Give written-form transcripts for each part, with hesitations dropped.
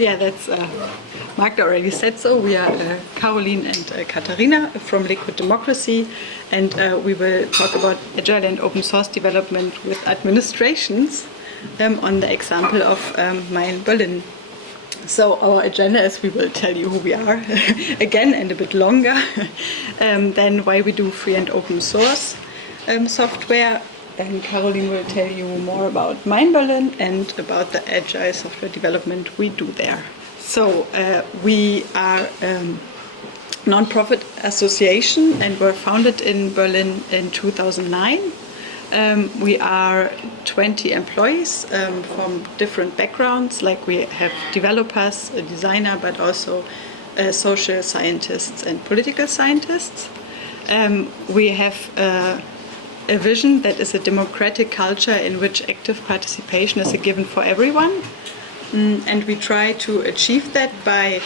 Yeah, that's Magda already said so. We are Carolin and Katharina from Liquid Democracy, and we will talk about Agile and open source development with administrations on the example of Mein Berlin. So our agenda is we will tell you who we are again and a bit longer, then why we do free and open source software. And Carolin will tell you more about Mein Berlin and about the agile software development we do there. So we are a non-profit association and were founded in Berlin in 2009. We are 20 employees from different backgrounds, like we have developers, a designer, but also social scientists and political scientists. We have a vision that is a democratic culture in which active participation is a given for everyone. And we try to achieve that by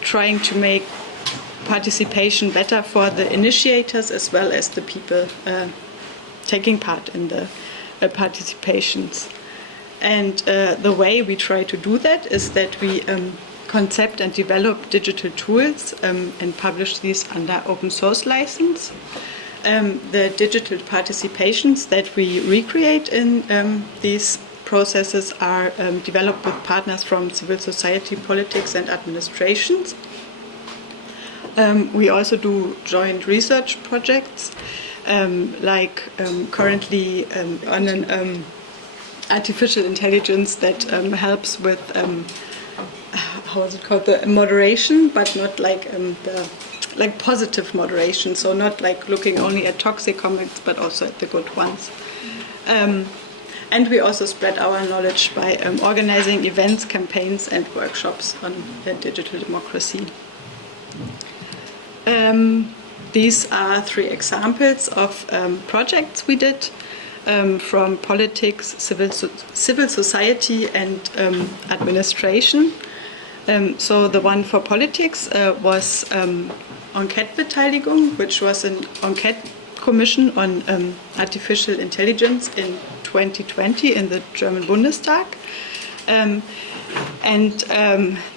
trying to make participation better for the initiators as well as the people taking part in the participations. And the way we try to do that is that we concept and develop digital tools and publish these under open source license. The digital participations that we recreate in these processes are developed with partners from civil society, politics and administrations. We also do joint research projects, like currently on an artificial intelligence that helps with, how is it called, the moderation, but not like like positive moderation, so not like looking only at toxic comments, but also at the good ones. And we also spread our knowledge by organizing events, campaigns, and workshops on digital democracy. These are 3 examples of projects we did from politics, civil society, and administration. So the one for politics was Enquete-Beteiligung, which was an enquete commission on artificial intelligence in 2020 in the German Bundestag.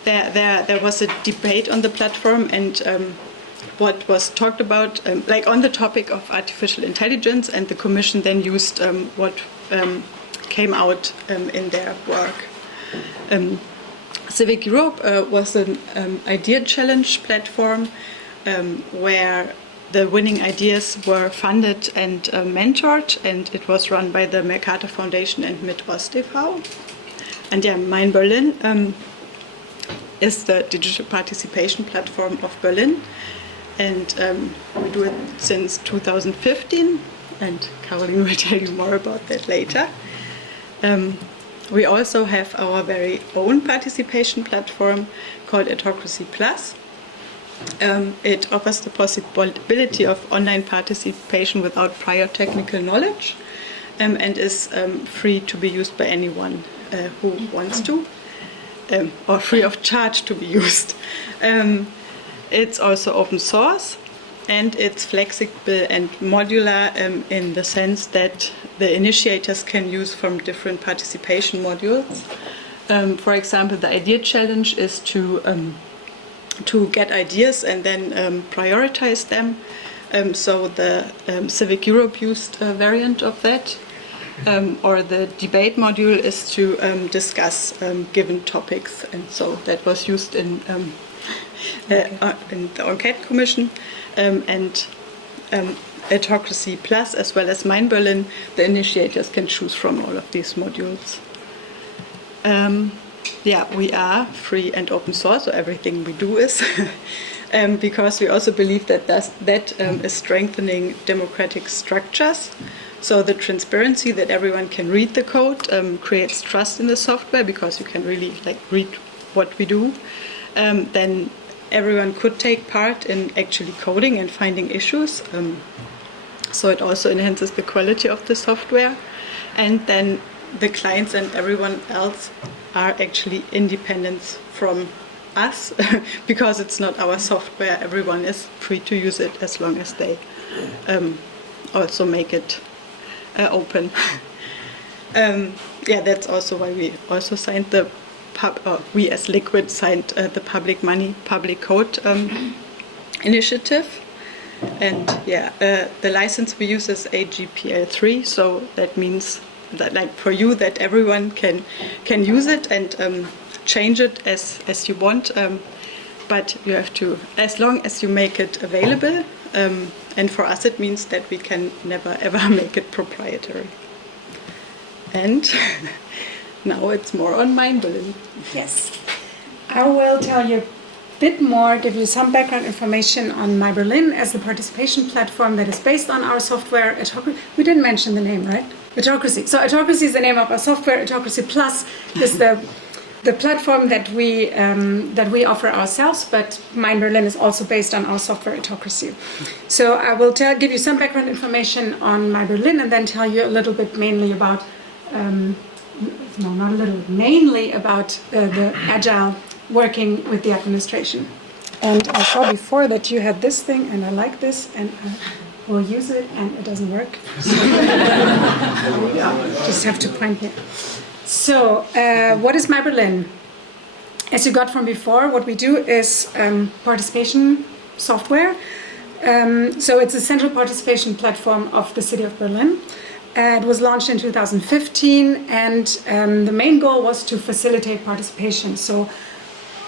There was a debate on the platform, and what was talked about, like on the topic of artificial intelligence, and the commission then used what came out in their work. Civic Europe was an idea challenge platform where the winning ideas were funded and mentored, and it was run by the Mercator Foundation and Mit-Ost e.V. And yeah, Mein Berlin is the digital participation platform of Berlin, and we do it since 2015, and Carolin will tell you more about that later. We also have our very own participation platform called Autocracy Plus. It offers the possibility of online participation without prior technical knowledge, and is free to be used by anyone who wants to, or free of charge to be used. It's also open source, and it's flexible and modular in the sense that the initiators can use from different participation modules. For example, the idea challenge is to get ideas and then prioritize them. So the Civic Europe used a variant of that. Or the debate module is to discuss given topics, and so that was used in the Enquete Commission, and Autocracy Plus as well as Mein Berlin. The initiators can choose from all of these modules. Yeah, we are free and open source, so everything we do is, because we also believe that is strengthening democratic structures. So the transparency that everyone can read the code creates trust in the software, because you can really read what we do. Then everyone could take part in actually coding and finding issues. So it also enhances the quality of the software. And then the clients and everyone else are actually independent from us, because it's not our software. Everyone is free to use it as long as they also make it open. Yeah, that's also why we also signed the we as Liquid signed the Public Money, Public Code initiative. And the license we use is AGPL3, so that means that, like, for you, that everyone can use it and change it as you want. But you have to, as long as you make it available. And for us, it means that we can never ever make it proprietary. And now it's more on Mindberlin. Yes, I will tell you a bit more, give you some background information on Mindberlin as the participation platform that is based on our software. We didn't mention the name, right? Autocracy. So Autocracy is the name of our software. Autocracy Plus is the platform that we offer ourselves, but Mindberlin is also based on our software Autocracy. So I will give you some background information on Mindberlin and then tell you a little bit mainly about mainly about the Agile working with the administration. And I saw before that you had this thing, and I like this, and I will use it, and it doesn't work. So just have to point here. So, what is Mindberlin? As you got from before, what we do is participation software. So it's a central participation platform of the city of Berlin. It was launched in 2015, and the main goal was to facilitate participation. So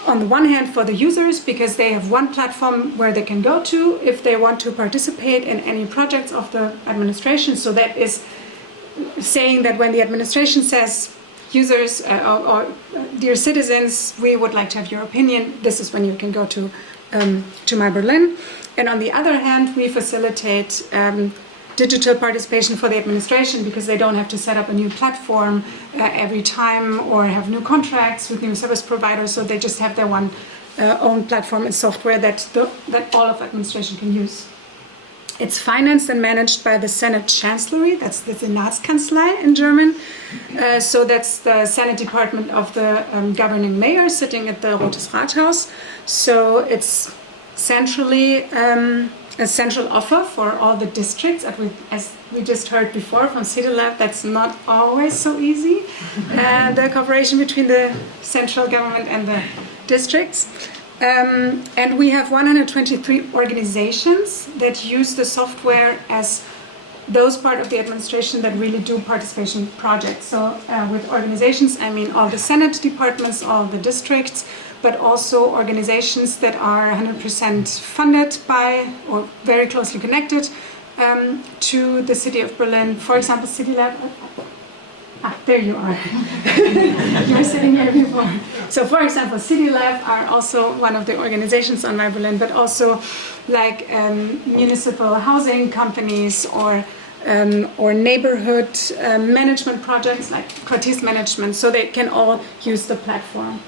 on the one hand, for the users, because they have one platform where they can go to if they want to participate in any projects of the administration. So that is saying that when the administration says, users or dear citizens, we would like to have your opinion, this is when you can go to Mindberlin. And on the other hand, we facilitate digital participation for the administration, because they don't have to set up a new platform every time or have new contracts with new service providers. So they just have their own platform and software that all of administration can use. It's financed and managed by the Senate Chancellery, that's the Senatskanzlei in German. So that's the Senate Department of the governing mayor sitting at the Rotes Rathaus. So it's centrally a central offer for all the districts. As we just heard before from CityLab, that's not always so easy, the cooperation between the central government and the districts. And we have 123 organizations that use the software as those part of the administration that really do participation projects. So with organizations, I mean all the Senate departments, all the districts, but also organizations that are 100% funded by or very closely connected to the city of Berlin. For example, CityLab. There you are. You were sitting here before. So, for example, CityLab are also one of the organizations on Mindberlin, but also like municipal housing companies or neighborhood management projects like quartiers management, so they can all use the platform.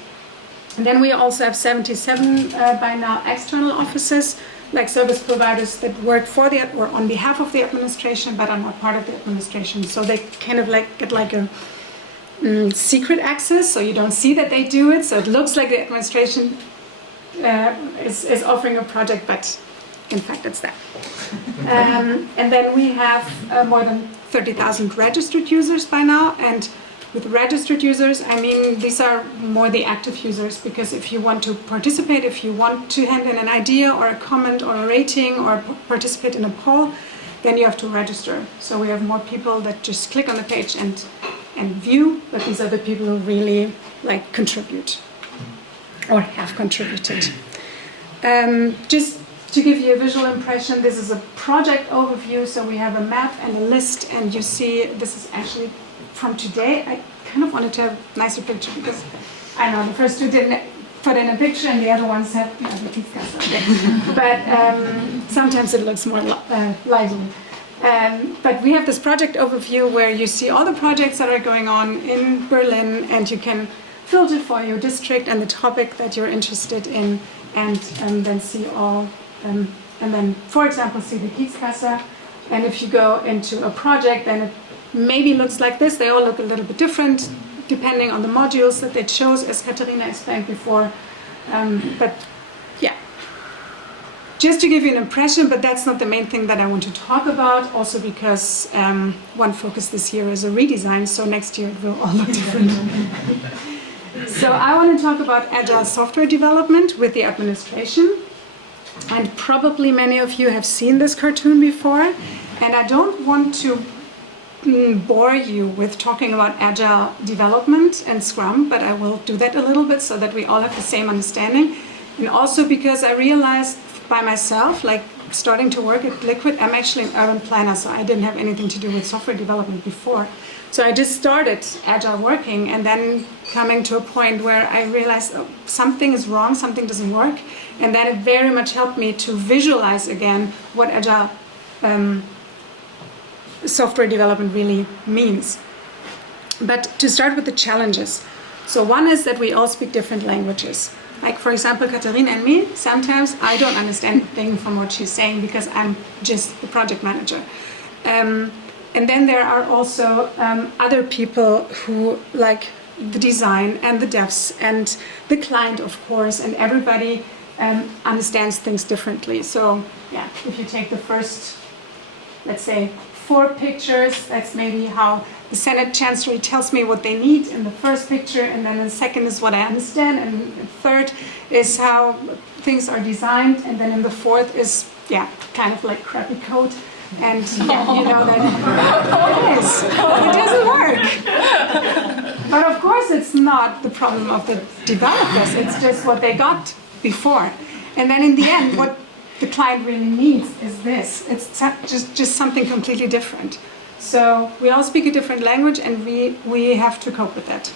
And then we also have 77 by now external offices, like service providers that work for or on behalf of the administration, but are not part of the administration. So they kind of get like a secret access, so you don't see that they do it. So it looks like the administration is offering a project, but in fact it's that. And then we have more than 30,000 registered users by now. And with registered users, I mean, these are more the active users, because if you want to participate, if you want to hand in an idea or a comment or a rating or participate in a poll, then you have to register. So we have more people that just click on the page and view, but these are the people who really like contribute or have contributed. Just to give you a visual impression, this is a project overview. So we have a map and a list, and you see this is actually from today. I kind of wanted to have a nicer picture, because I know the first two didn't put in a picture and the other ones have the kids got something. But sometimes it looks more lively. But we have this project overview where you see all the projects that are going on in Berlin, and you can filter for your district and the topic that you're interested in, and then see all, and then, for example, see the Kiezkasse. And if you go into a project, then it maybe looks like this. They all look a little bit different depending on the modules that they chose, as Katharina explained before. But yeah, just to give you an impression, but that's not the main thing that I want to talk about, also because one focus this year is a redesign, so next year it will all look different. So I want to talk about agile software development with the administration. And probably many of you have seen this cartoon before. And I don't want to bore you with talking about agile development and Scrum, but I will do that a little bit so that we all have the same understanding. And also because I realized by myself, like starting to work at Liquid, I'm actually an urban planner, so I didn't have anything to do with software development before. So I just started agile working, and then coming to a point where I realized something is wrong, something doesn't work, and then it very much helped me to visualize again what agile software development really means. But to start with the challenges. So one is that we all speak different languages. Like, for example, Katharina and me, sometimes I don't understand a thing from what she's saying because I'm just the project manager. And then there are also other people who like the design and the devs and the client, of course, and everybody understands things differently. So yeah, if you take the first, let's say, 4 pictures, that's maybe how the Senate Chancellery tells me what they need in the first picture, and then the second is what I understand, and the third is how things are designed, and then in the fourth is, yeah, kind of like crappy code. And yeah, you know that it doesn't work. But of course it's not the problem of the developers, it's just what they got before. And then in the end, what the client really needs is this. It's just something completely different. So we all speak a different language, and we have to cope with that.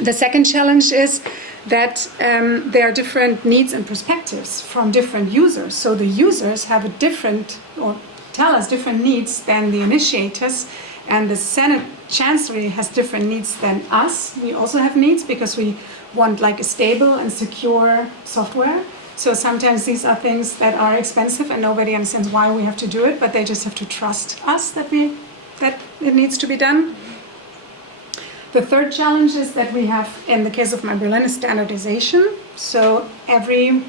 The second challenge is that there are different needs and perspectives from different users. So the users have a different, or tell us different needs than the initiators, and the Senate Chancellery has different needs than us. We also have needs because we want like a stable and secure software. So sometimes these are things that are expensive and nobody understands why we have to do it, but they just have to trust us that it needs to be done. The third challenge is that we have, in the case of my Berlin, is standardization. So we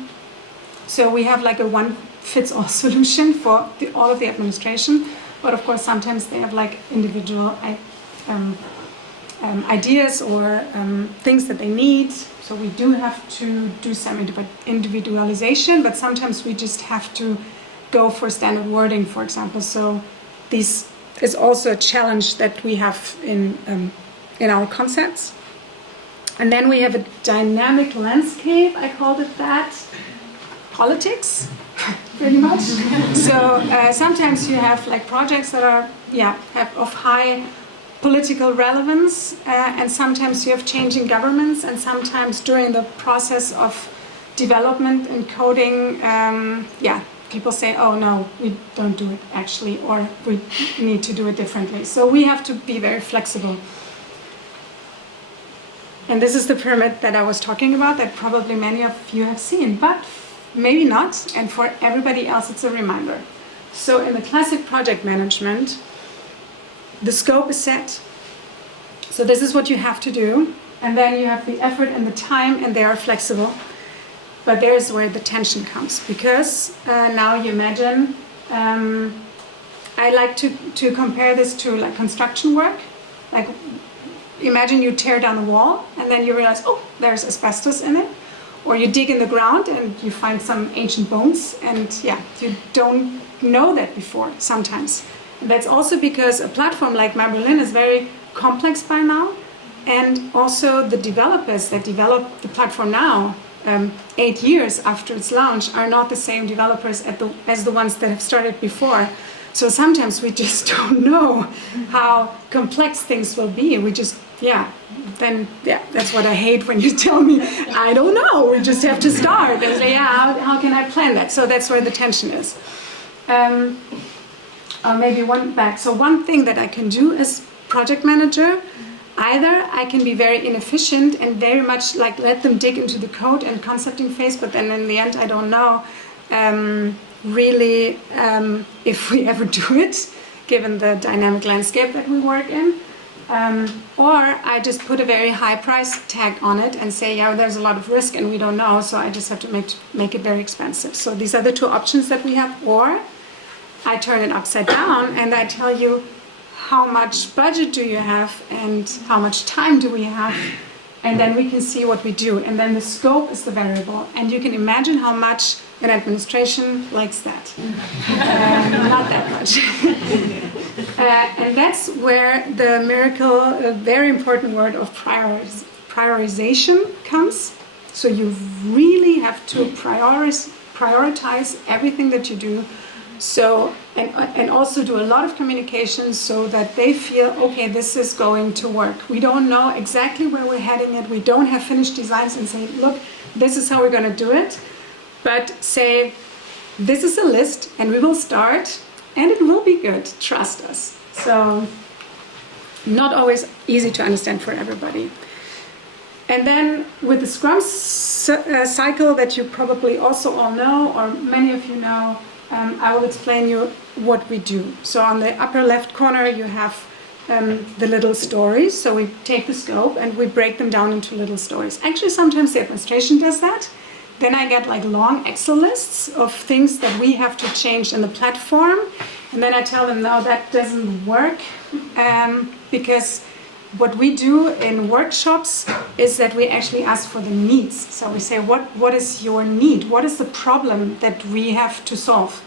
have like a one-fits-all solution for all of the administration, but of course sometimes they have like individual ideas or things that they need. So we do have to do some individualization, but sometimes we just have to go for standard wording, for example. So this is also a challenge that we have in our concepts. And then we have a dynamic landscape, I called it that, politics, pretty much. So sometimes you have like projects that are, have of high political relevance, and sometimes you have changing governments, and sometimes during the process of development and coding, people say, oh no, we don't do it actually, or we need to do it differently. So we have to be very flexible. And this is the pyramid that I was talking about that probably many of you have seen, but maybe not, and for everybody else it's a reminder. So in the classic project management, the scope is set. So this is what you have to do, and then you have the effort and the time, and they are flexible. But there's where the tension comes, because now you imagine, I like to compare this to like construction work. Like, imagine you tear down a wall and then you realize, oh, there's asbestos in it. Or you dig in the ground and you find some ancient bones, and you don't know that before sometimes. And that's also because a platform like Berlin is very complex by now, and also the developers that develop the platform now, 8 years after its launch, are not the same developers as the ones that have started before. So sometimes we just don't know how complex things will be. We just, that's what I hate when you tell me, I don't know, we just have to start. And say, how can I plan that? So that's where the tension is. Maybe one back. So one thing that I can do as project manager, either I can be very inefficient and very much like let them dig into the code and concepting phase, but then in the end I don't know really if we ever do it, given the dynamic landscape that we work in. Or I just put a very high price tag on it and say, there's a lot of risk and we don't know, so I just have to make it very expensive. So these are the two options that we have. Or I turn it upside down and I tell you how much budget do you have and how much time do we have, and then we can see what we do. And then the scope is the variable. And you can imagine how much an administration likes that. Not that much. And that's where the miracle, a very important word of prioritization comes. So you really have to prioritize everything that you do. So, and also do a lot of communication so that they feel, okay, this is going to work. We don't know exactly where we're heading it. We don't have finished designs and say, look, this is how we're going to do it. But say, this is a list and we will start and it will be good. Trust us. So, not always easy to understand for everybody. And then with the Scrum cycle that you probably also all know, or many of you know, I will explain you what we do. So on the upper left corner you have the little stories. So we take the scope and we break them down into little stories. Actually, sometimes the administration does that. Then I get like long Excel lists of things that we have to change in the platform. And then I tell them, no, that doesn't work, because what we do in workshops is that we actually ask for the needs. So we say, what is your need? What is the problem that we have to solve?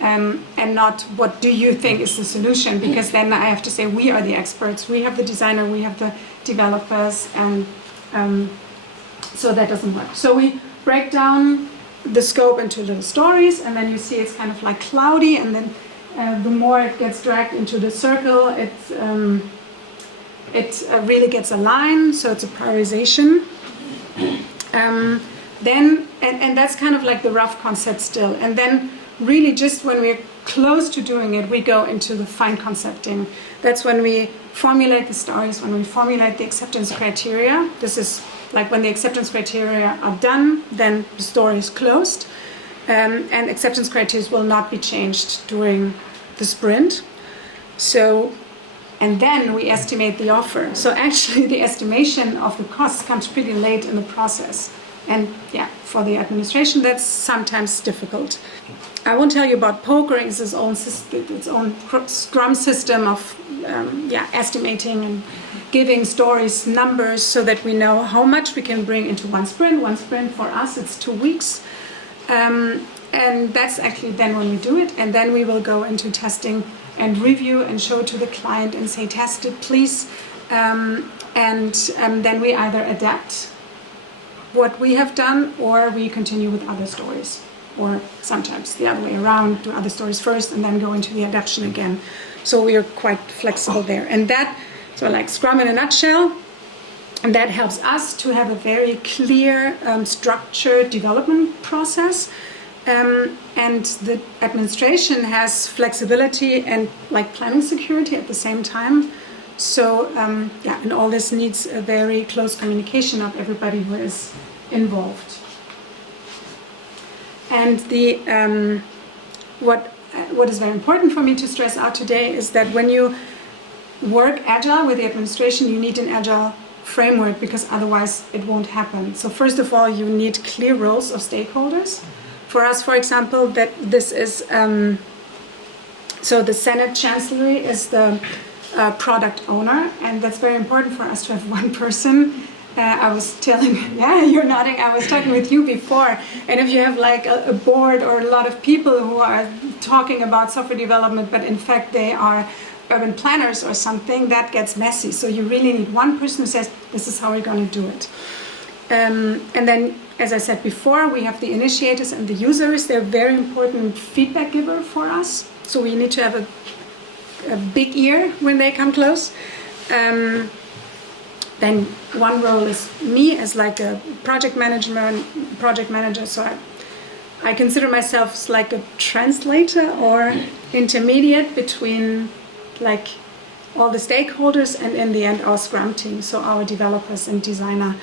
And not what do you think is the solution? Because then I have to say, we are the experts. We have the designer, we have the developers, and so that doesn't work. So we break down the scope into little stories, and then you see it's kind of like cloudy, and then the more it gets dragged into the circle, it really gets a line, so it's a prioritization. Then that's kind of like the rough concept still. And then really just when we're close to doing it, we go into the fine concepting. That's when we formulate the stories, when we formulate the acceptance criteria. This is like when the acceptance criteria are done, then the story is closed. And acceptance criteria will not be changed during the sprint. So, and then we estimate the offer. So actually the estimation of the costs comes pretty late in the process. And yeah, for the administration, that's sometimes difficult. I won't tell you about poker. It's its own Scrum system of estimating and giving stories numbers so that we know how much we can bring into one sprint. One sprint for us, it's 2 weeks. And that's actually then when we do it. And then we will go into testing and review and show to the client and say, test it, please. And then we either adapt what we have done or we continue with other stories. Or sometimes the other way around, do other stories first and then go into the adaptation again. So we are quite flexible there. And that, so like Scrum in a nutshell, and that helps us to have a very clear, structured development process. And the administration has flexibility and like planning security at the same time. So and all this needs a very close communication of everybody who is involved. And the what is very important for me to stress out today is that when you work Agile with the administration, you need an Agile framework because otherwise it won't happen. So first of all, you need clear roles of stakeholders. For us, for example, that this is so the Senate Chancellery is the product owner, and that's very important for us to have one person. I was telling, yeah, you're nodding. I was talking with you before, and if you have like a board or a lot of people who are talking about software development, but in fact they are urban planners or something, that gets messy. So you really need one person who says, this is how we're going to do it. And then, as I said before, we have the initiators and the users. They're very important feedback giver for us. So we need to have a big ear when they come close. Then one role is me as like a project manager. So I consider myself as like a translator or intermediate between like all the stakeholders and in the end our Scrum team. So our developers and designer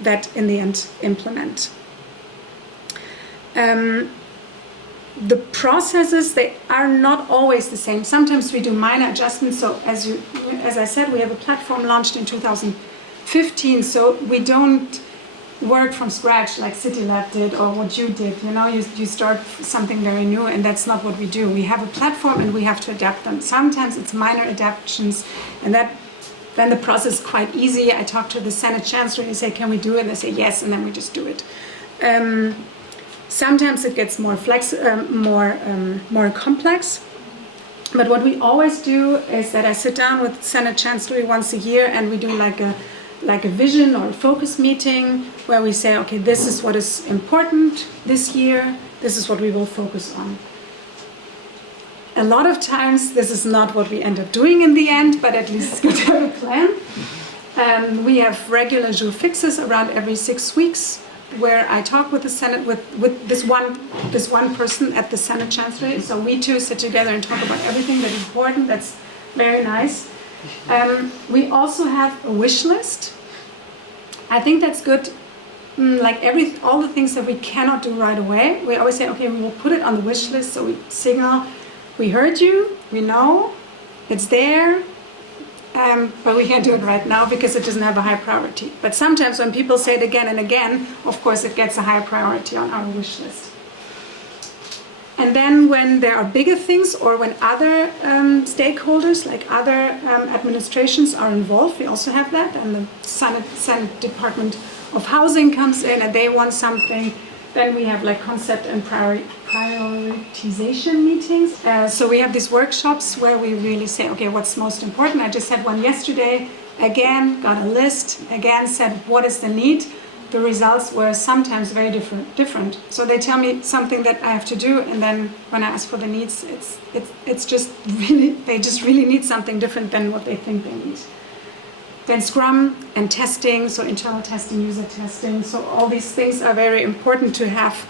that in the end implement. The processes, they are not always the same. Sometimes we do minor adjustments. So as I said, we have a platform launched in 2015. So we don't work from scratch like CityLab did or what you did. You know, you start something very new, and that's not what we do. We have a platform and we have to adapt them. Sometimes it's minor adaptations, and that then the process is quite easy. I talk to the Senate Chancellor and say, can we do it? And they say yes, and then we just do it. Sometimes it gets more complex. But what we always do is that I sit down with Senate Chancellor once a year, and we do like a vision or a focus meeting where we say, okay, this is what is important this year. This is what we will focus on. A lot of times this is not what we end up doing in the end, but at least it's good to have a plan. We have regular jour fixes around every 6 weeks where I talk with the Senate, with this one person at the Senate Chancellery. So we two sit together and talk about everything that is important. That's very nice. We also have a wish list. I think that's good. Like all the things that we cannot do right away, we always say, okay, we will put it on the wish list. So we signal, we heard you, we know, it's there, but we can't do it right now because it doesn't have a high priority. But sometimes when people say it again and again, of course it gets a higher priority on our wish list. And then when there are bigger things or when other stakeholders, like other administrations are involved, we also have that. And the Senate Department of Housing comes in and they want something. Then we have like concept and prioritization meetings. So we have these workshops where we really say, okay, what's most important? I just had one yesterday. Again, got a list. Again, said what is the need. The results were sometimes very different. So they tell me something that I have to do, and then when I ask for the needs, it's just really, they just really need something different than what they think they need. Then Scrum and testing, so internal testing, user testing. So all these things are very important to have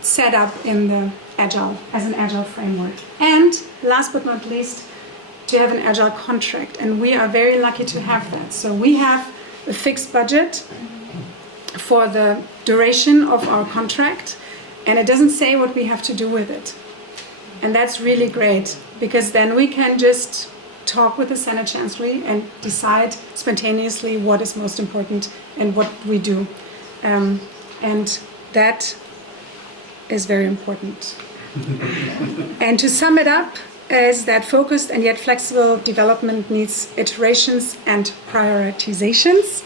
set up in the Agile, as an Agile framework. And last but not least, to have an Agile contract. And we are very lucky to have that. So we have a fixed budget for the duration of our contract, and it doesn't say what we have to do with it. And that's really great, because then we can just talk with the Senate Chancellery and decide spontaneously what is most important and what we do. And that is very important. And to sum it up, is that focused and yet flexible development needs iterations and prioritizations.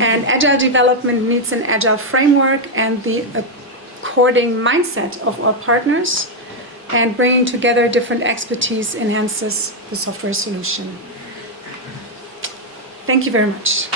And Agile development needs an Agile framework and the according mindset of all partners. And bringing together different expertise enhances the software solution. Thank you very much.